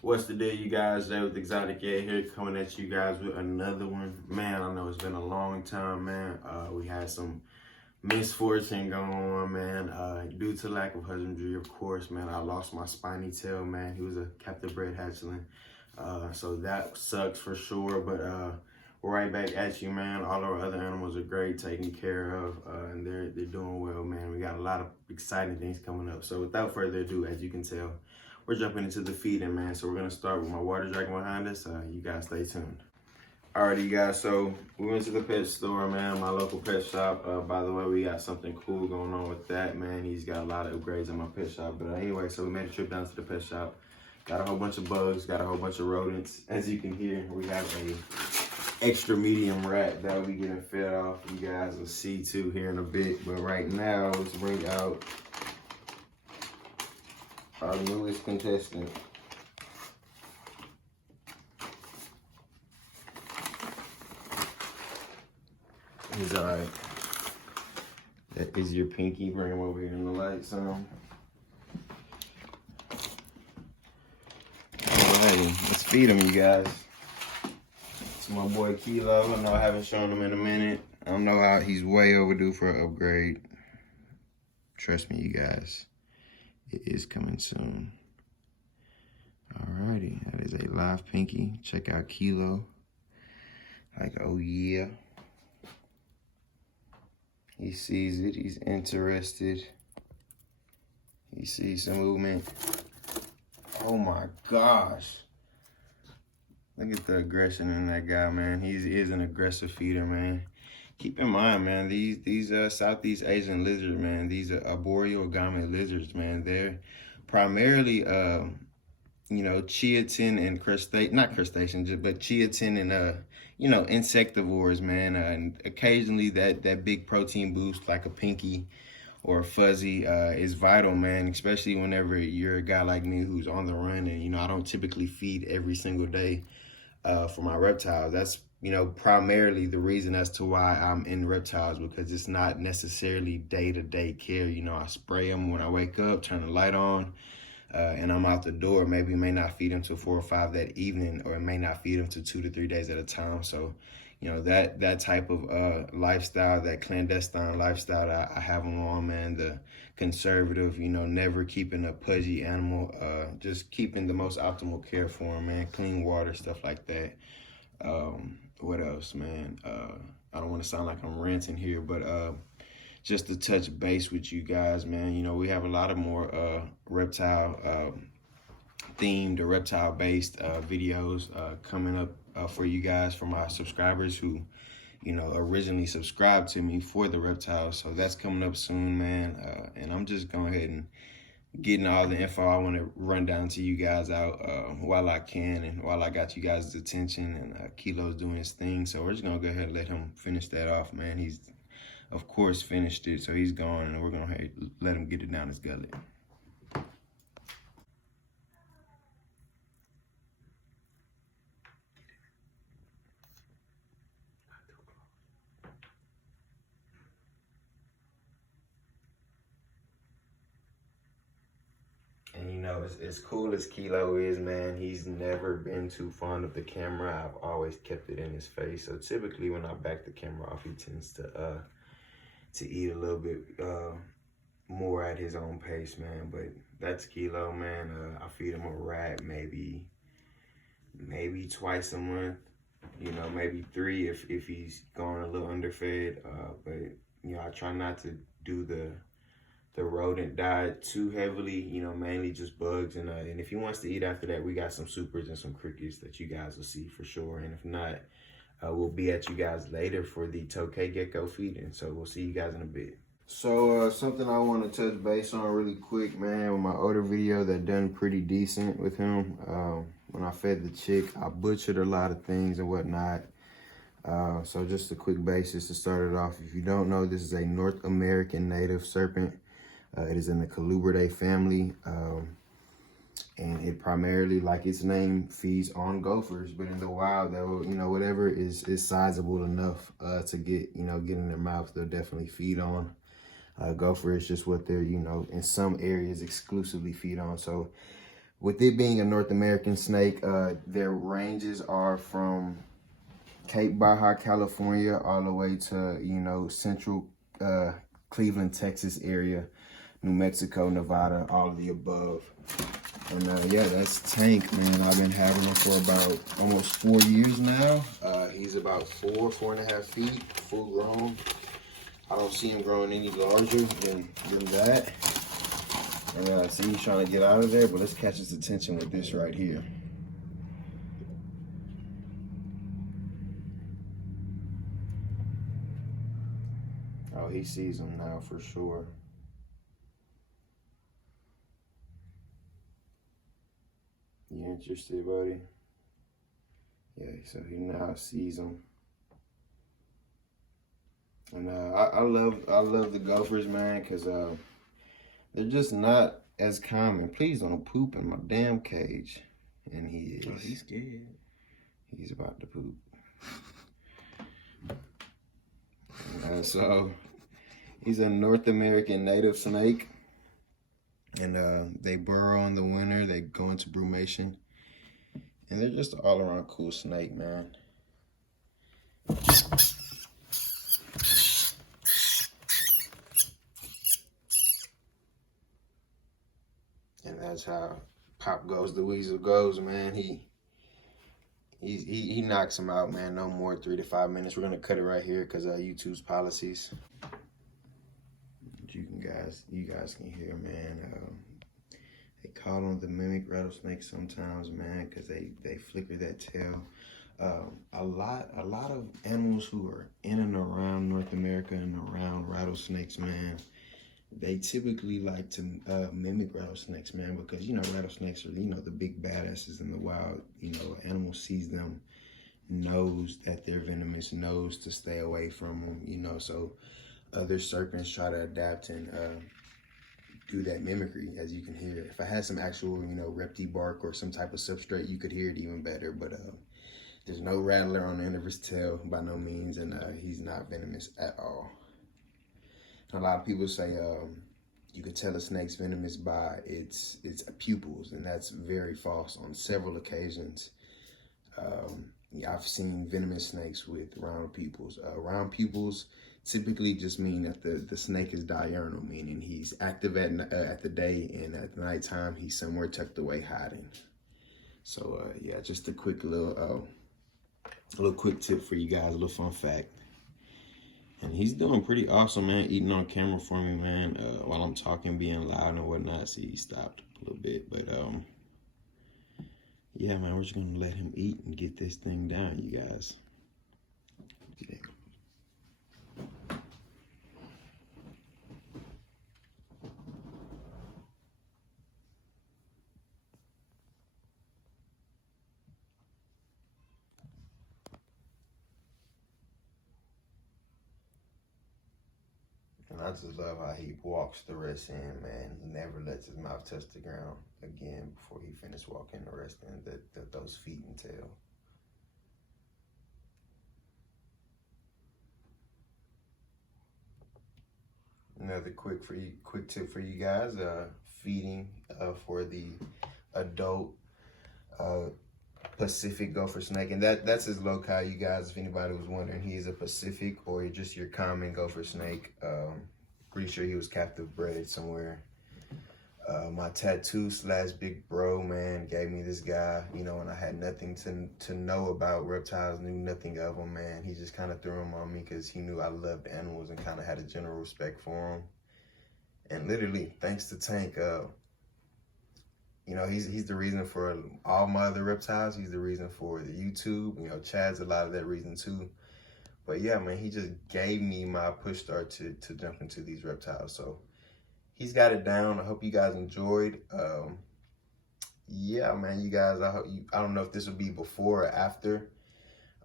What's the deal, you guys? Today with Exotic Ed here, coming at you guys with another one. Man, I know it's been a long time, man. We had some misfortune going on, man. Due to lack of husbandry, of course, man. I lost my spiny tail, man. He was a captive bred hatchling. So that sucks for sure, but we're right back at you, man. All our other animals are great, taken care of, and they're doing well, man. We got a lot of exciting things coming up. So without further ado, as you can tell, we're jumping into the feeding, man. So we're gonna start with my water dragon behind us. You guys stay tuned. Alrighty, you guys, so we went to the pet store, man, my local pet shop. By the way, we got something cool going on with that, man. He's got a lot of upgrades in my pet shop. But anyway, so we made a trip down to the pet shop. Got a whole bunch of bugs, got a whole bunch of rodents. As you can hear, we have a extra medium rat that we getting fed off. You guys will see too here in a bit. But right now, let's bring out our newest contestant. He's alright. That is your pinky. Bring him over here in the light, son. Alrighty, let's feed him, you guys. It's my boy Kilo. I know I haven't shown him in a minute. I don't know how he's way overdue for an upgrade. Trust me, you guys. It is coming soon. Alrighty, that is a live pinky. Check out Kilo. Like, oh yeah. He sees it, he's interested. He sees some movement. Oh my gosh. Look at the aggression in that guy, man. He is an aggressive feeder, man. Keep in mind, man, these Southeast Asian lizards, man, these are arboreal gamete lizards, man. They're primarily, you know, chitin and not crustaceans, but chitin and, you know, insectivores, man. And occasionally that big protein boost like a pinky or a fuzzy is vital, man, especially whenever you're a guy like me who's on the run and, you know, I don't typically feed every single day for my reptiles. That's, you know, primarily the reason as to why I'm in reptiles, because it's not necessarily day-to-day care. You know, I spray them when I wake up, turn the light on, and I'm out the door. Maybe may not feed them till 4 or 5 that evening, or it may not feed them till 2 to 3 days at a time. So, you know, that type of lifestyle, that clandestine lifestyle that I have them on, man, the conservative, you know, never keeping a pudgy animal, just keeping the most optimal care for them, man, clean water, stuff like that. What else, man? I don't want to sound like I'm ranting here, but just to touch base with you guys, man, you know, we have a lot of more reptile themed or reptile based videos coming up for you guys, for my subscribers who, you know, originally subscribed to me for the reptiles. So that's coming up soon, man. And I'm just going ahead and getting all the info I want to run down to you guys out while I can, and while I got you guys' attention, and Kilo's doing his thing. So we're just gonna go ahead and let him finish that off, man. He's of course finished it, so he's gone, and we're gonna let him get it down his gullet. And you know, as cool as Kilo is, man, he's never been too fond of the camera. I've always kept it in his face. So typically when I back the camera off, he tends to eat a little bit more at his own pace, man. But that's Kilo, man. I feed him a rat maybe twice a month. You know, maybe 3 if he's going a little underfed. But you know, I try not to do the rodent diet too heavily, you know, mainly just bugs. And if he wants to eat after that, we got some supers and some crickets that you guys will see for sure. And if not, we'll be at you guys later for the Tokay gecko feeding. So we'll see you guys in a bit. So something I want to touch base on really quick, man, with my older video that done pretty decent with him. When I fed the chick, I butchered a lot of things and whatnot. So just a quick basis to start it off. If you don't know, this is a North American native serpent. It is in the Colubridae family, and it primarily, like its name, feeds on gophers. But in the wild, though, you know, whatever is sizable enough to get in their mouth, they'll definitely feed on. Gopher is just what they're, you know, in some areas exclusively feed on. So With it being a North American snake, their ranges are from Cape Baja, California, all the way to, you know, central Cleveland, Texas area, New Mexico, Nevada, all of the above. And yeah, that's Tank, man. I've been having him for about almost 4 years now. He's about 4.5 feet, full grown. I don't see him growing any larger than that. And see, he's trying to get out of there, but let's catch his attention with this right here. Oh, he sees him now for sure. You interested, buddy? Yeah, so he now sees him. And I love the Gophers, man, because they're just not as common. Please don't poop in my damn cage. And he is. Oh, he's scared. He's about to poop. So he's a North American native snake. And they burrow in the winter. They go into brumation. And they're just all around cool snake, man. And that's how Pop Goes the Weasel goes, man. He knocks him out, man. No more 3 to 5 minutes. We're gonna cut it right here because YouTube's policies. You guys can hear, man. They call them the mimic rattlesnakes sometimes, man, because they flicker that tail. A lot of animals who are in and around North America and around rattlesnakes, man, they typically like to mimic rattlesnakes, man, because, you know, rattlesnakes are, you know, the big badasses in the wild. You know, animal sees them, knows that they're venomous, knows to stay away from them, you know, so other serpents try to adapt and do that mimicry, as you can hear. If I had some actual, you know, reptile bark or some type of substrate, you could hear it even better, but there's no rattler on the end of his tail by no means, and he's not venomous at all. A lot of people say you could tell a snake's venomous by its pupils, and that's very false on several occasions. Yeah, I've seen venomous snakes with round pupils. Round pupils typically just mean that the snake is diurnal, meaning he's active at the day, and at the nighttime he's somewhere tucked away hiding. So yeah, just a quick little quick tip for you guys, a little fun fact. And he's doing pretty awesome, man, eating on camera for me, man, while I'm talking, being loud and whatnot. See, he stopped a little bit, but yeah, man, we're just gonna let him eat and get this thing down, you guys. Okay. And I just love how he walks the rest in, man. He never lets his mouth touch the ground again before he finishes walking the rest in, those feet and tail. Another quick tip for you guys, feeding for the adult Pacific gopher snake, and that's his loci, you guys, if anybody was wondering. He is a Pacific, or just your common gopher snake. Pretty sure he was captive bred somewhere. My tattoo / big bro, man, gave me this guy, you know, and I had nothing to know about reptiles, knew nothing of them, man. He just kind of threw them on me because he knew I loved animals and kind of had a general respect for them. And literally, thanks to Tank, you know, he's the reason for all my other reptiles. He's the reason for the YouTube. You know, Chad's a lot of that reason too. But yeah, man, he just gave me my push start to jump into these reptiles. So he's got it down. I hope you guys enjoyed. Yeah, man, you guys, I don't know if this will be before or after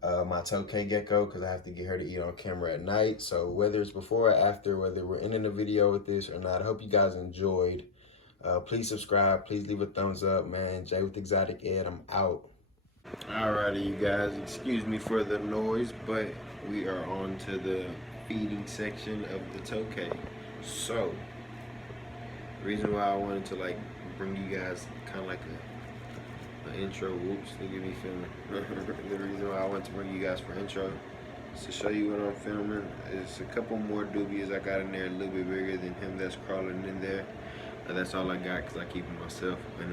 my Tokay gecko, because I have to get her to eat on camera at night. So whether it's before or after, whether we're ending a video with this or not, I hope you guys enjoyed. Please subscribe. Please leave a thumbs up, man. Jay with Exotic Ed, I'm out. Alrighty, you guys, excuse me for the noise, but we are on to the feeding section of the Tokay. So, the reason why I wanted to like bring you guys kind of like an intro. Whoops, look at me filming. The reason why I want to bring you guys for intro is to show you what I'm filming. It's a couple more doobies I got in there, a little bit bigger than him that's crawling in there. That's all I got because I keep it myself. And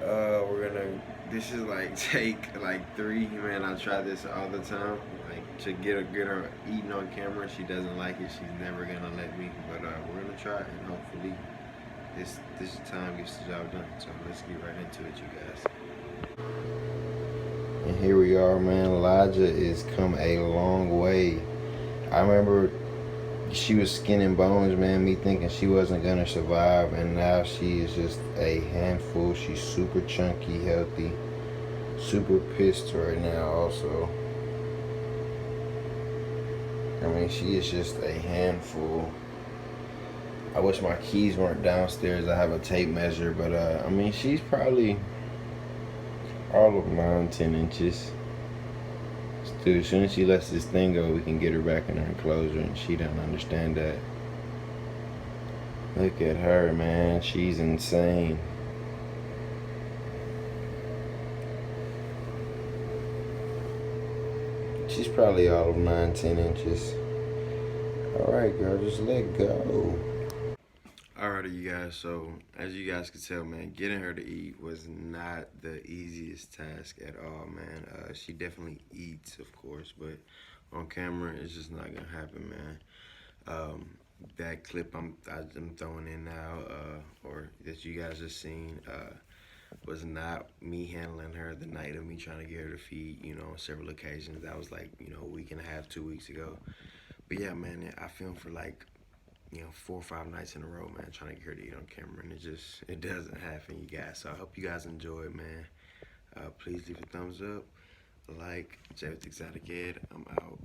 we're gonna, this is like take like 3, man. I try this all the time, like to get her eating on camera. She doesn't like it. She's never gonna let me, but we're gonna try it, and hopefully this time gets the job done. So let's get right into it, you guys. And here we are, man. Elijah is come a long way. I remember she was skin and bones, man, me thinking she wasn't gonna survive, and now she is just a handful. She's super chunky, healthy, super pissed right now also. I mean, she is just a handful. I wish my keys weren't downstairs. I have a tape measure, but I mean, she's probably all of 9-10 inches. Dude, as soon as she lets this thing go, we can get her back in her enclosure, and she doesn't understand that. Look at her, man. She's insane. She's probably all of 9-10 inches. Alright, girl, just let go. Alrighty, you guys, so as you guys can tell, man, getting her to eat was not the easiest task at all, man. She definitely eats, of course, but on camera, it's just not gonna happen, man. That clip I'm throwing in now, or that you guys just seen, was not me handling her the night of me trying to get her to feed, you know, on several occasions. That was like, you know, a week and a half, 2 weeks ago. But yeah, man, I filmed for like, you know, 4 or 5 nights in a row, man, trying to get her to eat on camera, and it doesn't happen, you guys. So I hope you guys enjoy it, man. Please leave a thumbs up, like. J with Exotic Ed. I'm out.